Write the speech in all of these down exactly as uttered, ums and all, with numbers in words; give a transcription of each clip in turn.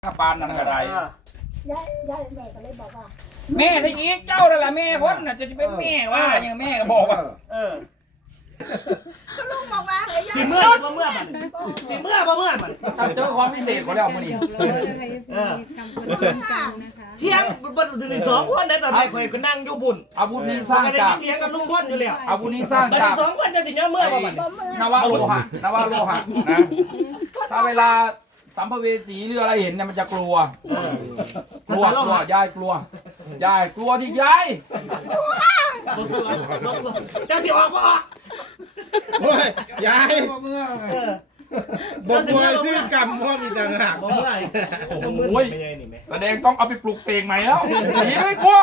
ถ้าปานนั่นก็ได้ย่าย่าแม่ก็เลยบอกว่าแม่ที่อีกเจ้านั่นแหละแม่คนน่ะจะเป็นแม่ว่าอย่างแม่ก็บอกว่าเออก็ลุงบอกว่าสิเมื่อบ่เมื่อมันสิเมื่อบ่เมื่อมันเจอความพิเศษของเรามื้อนี้เออเที่ยงบ่ถึงสองคนได้ตอนนี้ข่อยก็นั่งอยู่บุญอาวุธนี้สร้างจากเที่ยงกับลุงพลอยู่แล้วอาวุธนี้สร้างจากสองคนจะสิเมื่อบ่มันนวโลหะนวโลหะนะถ้าเวลาสัมภเวสีหรืออะไรเห็นเนี่ยมันจะกลัวกลัวกลัวยายกลัวยายกลัวที่ยายเจ้าสิออกบ่ออกโอ้ยยายบ่เมื่อบ่กลัวซื้อกรรมเพราะมีต่างหากบ่เมื่อโอ้ยแสดงต้องเอาไปปลูกเตงใหม่แล้วผีไม่กลัว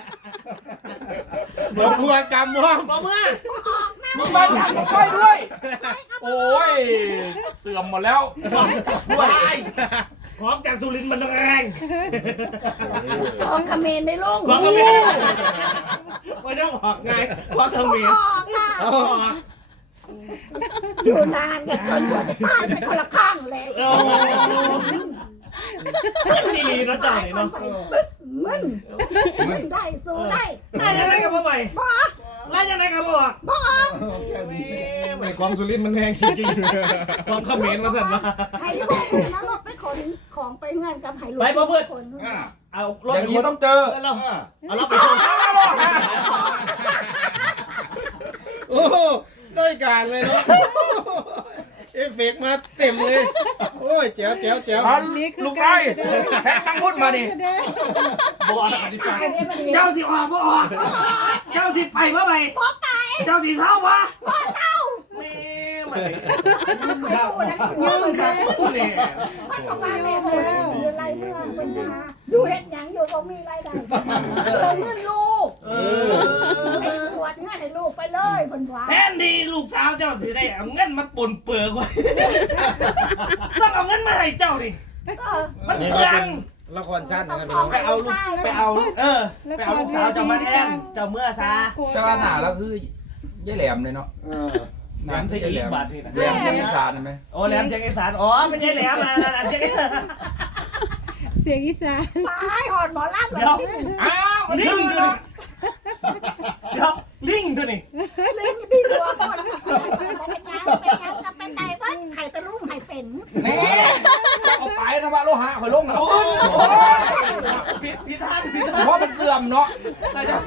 บ่กลัวกรรมเพราะบ่เมื่อมีบ้านอย่างกับไฟด้วยโอ้ยเสื่อมหมดแล้วด้วยของจากสุรินทร์มันแรงของเขมรได้ลุงของเขมรไม่ต้องออกไงของเขมรเอาออกอยู่นานกันจนกว่าจะตายไปคนละข้างเลยโอ้ดีดีนะจ่ายเนาะมึนมึนได้สู้ได้ได้ยังไงกับพ่อใหม่บ้าไล่ยังไงกับพ่อบ้าไม่ของสุรินทร์มันแรงจริงๆของเขมรมาสั่นมาให้ลูกนะรถไปขนของไปเงินกับไห้ลูกไปพ่อเพื่อนเอาอย่างนี้ต้องเจอเราเอาเราไปส่งโอ้ได้การเลยเนาะเอฟเฟกมาเต็มเลยโอ้ยแจ๋วแจ๋วแจ๋วลูกไก่แทงตั้งพุ่นมาดิบอลอธิษฐานเจ้าสิออกบ่ออกเจ้าสิไปเมื่อไหร่เจ้าสิเศร้าปะเศร้าแม่มายืมค่ะเนี่ยมันก็มาแม่เลยอยู่ไรเมืองเป็นมาอยู่เห็ดหยังอยู่ก็มีไรได้เลยเงินลูกให้ตรวจเงินให้ลูกไปเลยบนฟ้าแทนที่ลูกสาวเจ้าสิได้เอาเงินมาปนเปื้อนไว้ต้องเอาเงินมาให้เจ้าดิมันเปลืองละครสั้นนะไปเอาลูกไปเอาเออไปเอาลูกสาวเจ้ามาแทนเจ้าเมื่อซาเจ้าหน้าแล้วคือยายแหลมเลยเนาะแหลมเสียงบาทนี่นะแหลมเสียงอีสานไหมโอ้แหลมเสียงอีสานอ๋อไม่ใช่แหลมนะเสียงเสียงอีสานตายหอดหมอลำเลยอ้าวลิงตัวนี้เดี๋ยวลิงตัวนี้ลิงดีกว่าคนเป็นยังเป็นยังจะเป็นไงวะไข่ตะลุ่มไข่เป็นนี่เอาไปนะว่าโลหะข่อยลงนะโอ้ยผิดผิดท่านผิดท่านเพราะมันเสื่อมเนาะใช่ไหม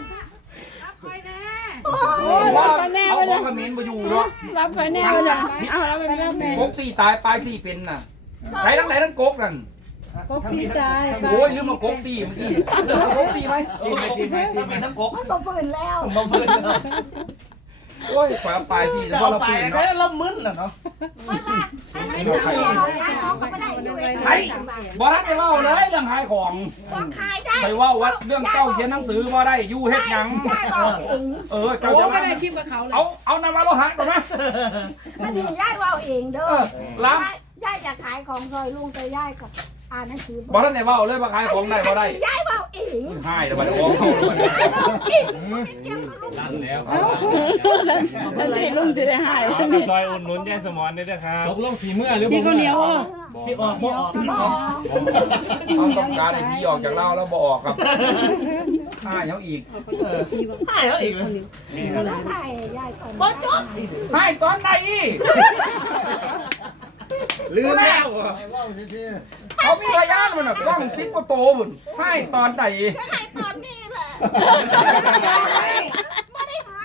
ว่าเอาของขมิ้นมาอยู่เนาะรับก่อนแน่เลยเอารับไปรับแม่กกสี่ตายปลายสี่เป็นน่ะไหนทั้งไหนทั้งกกนั่นกกสี่ตายโอ้ยลืมมากกสี่เมื่อกี้กกสี่ไหมสี่ไหมสี่ไหมสี่ไหมทั้งกกมันมาฝืนแล้วมาฝืนโอ้ยปลายปลายสี่เพราะเราฝืนเนาะเรามึนเหรอเนาะไม่สาวย้ายของก็ไม่ได้ด้วยไอ้บ่ทันไปว่าเลยเรื่องขายของขายได้ไปว่าวัดเรื่องเจ้าเขียนหนังสือบ่ได้อยู่เฮ็ดหยังเออเจ้าจะไม่ได้คิดกับเขาเลยเอาเอานาวาโลหะก่อนนะมันนี่ย้ายว่าเองเด้อล้างย้ายจะขายของซอยลุงแต่ย้ายกับอ่านหนังสือบ่ทันได้ว่าเลยมาขายของได้บ่ได้ย้ายว่าเองหายแล้วบ่ได้ของเขาลั่นแล้วท่านที่ลุงจะได้หายวันนี้ซอยอุ่นนุนแย่สมอนนี่ด้วยครับตกลงสีเมื่อหรือนี่ก็เหนียวอ่ะที่ออกบ่ออกเขาต้องการให้พี่ออกจากเล่าแล้วบ่ออกครับหายเขาอีกหายแล้วอีกเลยหายย้ายก่อนบ่จบหายตอนไหนลืมแล้วเขามีพยานมันน่ะกล้องซิปโตบุญให้ตอนไหนให้ตอนนี้แหละไม่ได้ให้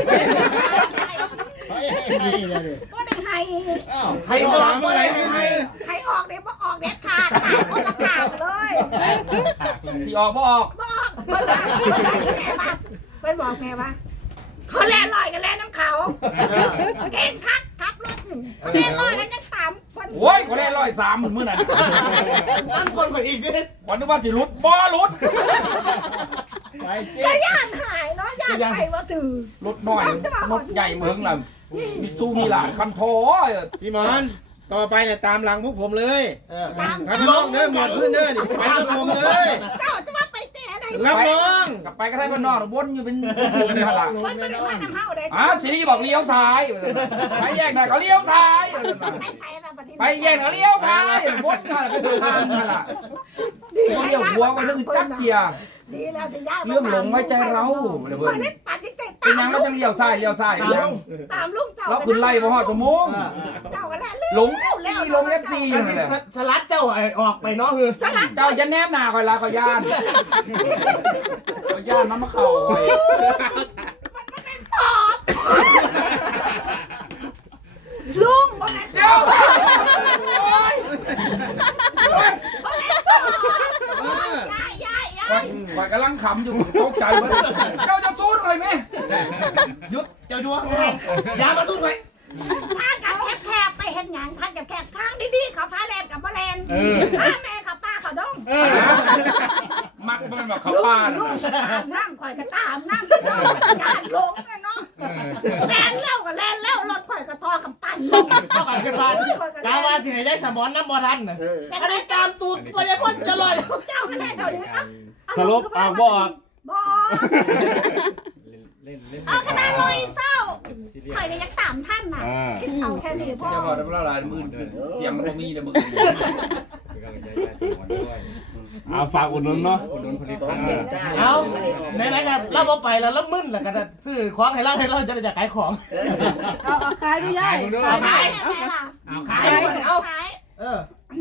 ก็ได้ให้ให้ออกเมื่อไหร่ให้ให้ออกเดี๋ยวมาออกเด็ดขาดขาดคนละขาดเลยสีออกบ่ออกบอกเมื่อไหร่แม่มาเป็นบอกแม่ว่าเขาแล่ลอยกันแล้วน้ำเขาเก่งคักขับรถแล่ลอยกันยังสามคนโอ้ยเขาแล่ลอยสามหมื่นมื่นน่ะตั้งคนไปอีกด้วยวันนี้ว่าสิรุดบ่รุดก็ย่านหายเนาะย่านไปว่าถือรถน้อยรถใหญ่เมืองน่ะมีสู้มีหลานคันโถพี่มอนต่อไปเนี่ยตามหลังพวกผมเลยพันน้องเด้อหมดพื้นเด้อไปกับผมเลยเจ้าจะมาไปแต่ไหนรับน้องกลับไปก็ได้บ้านนอกวนอยู่เป็นเป็นขนาดคนไม่ได้มาทำเฮาได้อ้าวทีนี้บอกเลี้ยวซ้ายไปแยกไหนก็เลี้ยวซ้ายไปใส่นะปฏิไปแยกก็เลี้ยวซ้ายวนมาเป็นทางขนาดเลี้ยวหัวไปถึงจักเกียร์ดีแล้วที่ย่าเรื่องหลงไว้ใจเราเลยเว้ยตัดที่ใจเป็นยังก็จะเลี้ยวซ้ายเลี้ยวซ้ายยังตามลุงเจ้าเราขึ้นไล่บ่ฮอดชั่วโมงเจ้ากันแล้วหลงตีลงเอฟซีนั่นแหละสลัดเจ้าออกไปเนาะคือสลัดเจ้าจะแนบหน้าคอยละคอยย่านคอยย่านน้ำมะเข่าลุงบ่แม่นเดี๋ยวโอ้ยยายยายยาคอยยคอยกำลังขำอยู่ตกใจว่าเจ้าจะสู้หน่อยไหมหยุดเจ้าดวงอย่ามาสู้ไว้ถ้ากับแคบๆไปเห็นหยังถ้ากับแคบทางดีๆเขาพาแลนกับบ่แลนถ้าแม่เขาป้าเขาดงมักมันแบบเขาป้าลุน่ะงตามนั่งข่อยก็ตามนั่งญาติหลงเลยเนาะแลนแล้วก็แลนแล้วรถข่อยก็ทอกับปั่นเข้ากันขึ้นบ้านกาวาสิให้ได้สมอนน้ำบ่ทันน่ะอันนี้ตามตูดพยาพ่นจะลอยเจ้าก็แลนเท่านี้อ่ะสรุปออกบ่ออกบ่เอาคะแนนลอยเศร้าข่อยก็ยังตามท่านน่ะอ่าคิดเอาแค่นี้พ่อจะบอกได้เวลาหลายมื่นเสียงมันบ่มีเลยมึงเอาฝากอุดหนุนเนาะเอาไหนๆกันเราบ่ไปแล้วแล้วมึนแล้วกันซื้อของให้เราให้เราจะได้ขายของเอาเอาขายดูยายเอาขายแม่ล่ะเอาขายเอาขายเออ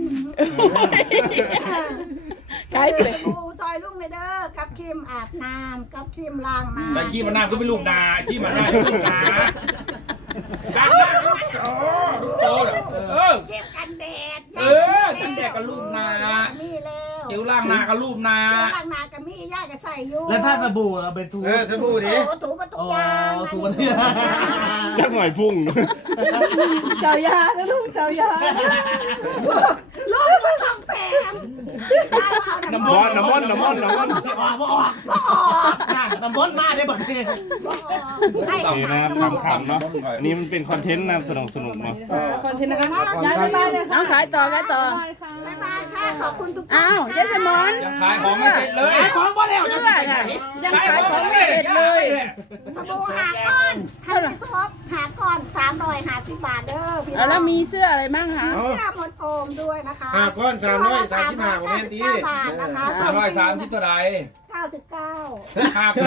ขายเป็ดปูซอยลุงเลยเด้อกับครีมอาบน้ำกับครีมล้างน้ำใส่ขี้มันน้ำก็เป็นลูกนาขี้มันน้ำเป็นลูกนาดังนะลูกโตโตเออครีมกันแดดเออกันแดดกับลูกนามีแล้วเจียวล่างนากับลูกนาเจียวล้างนากับมีย่าก็ใส่อยู่แล้วถ้าสบู่เราไปทูเออสบู่ดิโอ้ถูมาทุกอ๋ออย่างถูมาทุกอย่างจักหน่อยพุ่งเจ้ายานะลุงเจ้ายาลูกมันต้องแปมน้ำบอสน้ำมนต์น้ำมนต์น้ำมนต์สิออกบ่ออกบ่ออกน้ำมนต์มาได้บ่เนี่ยบ่ออกให้โอเคนะครับขำๆเนาะอันนี้มันเป็นคอนเทนต์นะสนุกสนุกๆเนาะคอนเทนต์นะคะยายบ๊ายบายเลยค่ะขายต่อขายต่อบ๊ายบายค่ะขอบคุณทุกท่านอ้าวเจสมอนยังขายของไม่เสร็จเลยขายของบ่แล้วเสื้จะอสิไปค่ะใส่ยังขายของไม่เสร็จเลยสบู่หาก้อนถ้ามีสวอปหาก้อนสามร้อยห้าสิบบาทเด้อพี่น้เอาองแล้วมีเสื้ออะไรบ้างคะเสื้อหมดโอมด้วยนะคะห้าก้อนสามร้อยสามสิบห้าผมแม่นตีเก้าบาทนะคะสามร้อยสามที่เท่าไหร่เก้าสิบเก้าห้าพัน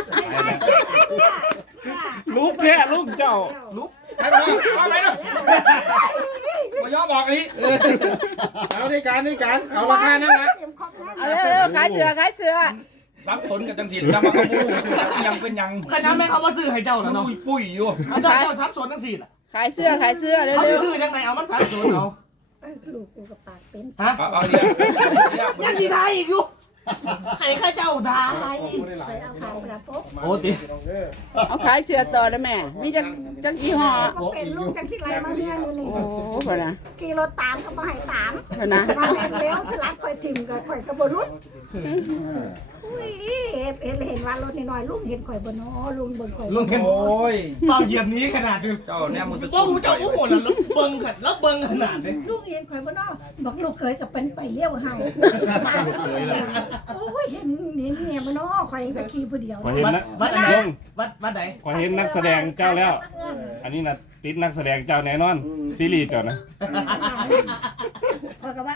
ลูกแท้ลูกเจ้าลุกไปไปเอาไปนะมายอมบอกอีกเอาด้วยกันด้วยกันเอาราคานั่นละเอาเร็วๆขายเสื้อขายเสื้อสับสนกับจังสินแล้วมันก็มูยังเป็นยังขนาดแม่เขามาซื้อให้เจ้าแล้วเนาะปุยปุยอยู่เอาเจ้าเจ้าทับสวนทั้งสี่ล่ะขายเสื้อขายเสื้อเร็เขาวซื้อยังไงเอามันสามสวนเอาลูกกูกับปากเป็นฮะเอาเอาเรียกเรียกยังกี่ไทยอีกอยู่ให้ข้าเจ้าได้เคยเอาขายประพบโอ้ติๆเอาขายเสื้อต่อแล้วแม่ มีจักจักยี่ห้อก็เป็นลูกจากที่ไรมาเรียนนี่เลยโอ้โหพอนะขี่รถตามก็มาให้ตามพอนะมาเล่นเลี้ยวสลับคอยถิ่มกับคอยกระบรุษอุ้ยเห็นเห็นเห็นว่ารถนิดหน่อยลุงเห็นข่อยบนน้อลุงบนข่อยลุงเห็นโอ้ยเฝ้าเหยียบนี้ขนาดนี้เจ้าเนี่ยมึงจะว่าผมจะโอ้โหแล้วเบิ้งขนาดแล้วเบิ้งขนาดนี้ลุงเห็นข่อยบนน้อบอกลูกเคยกับเป็นไปเลี้ยวให้โอ้ยเห็นเห็นเนี่ยบนน้อข่อยตะขี่ผู้เดียวขอเห็นนะวัดไหนเรื่องวัดวัดไหนขอเห็นนักแสดงเจ้าแล้ว อันนี้นะติดนักแสดงเจ้าแน่นอนซีรีส์เจ้านะข่อยก็ว่า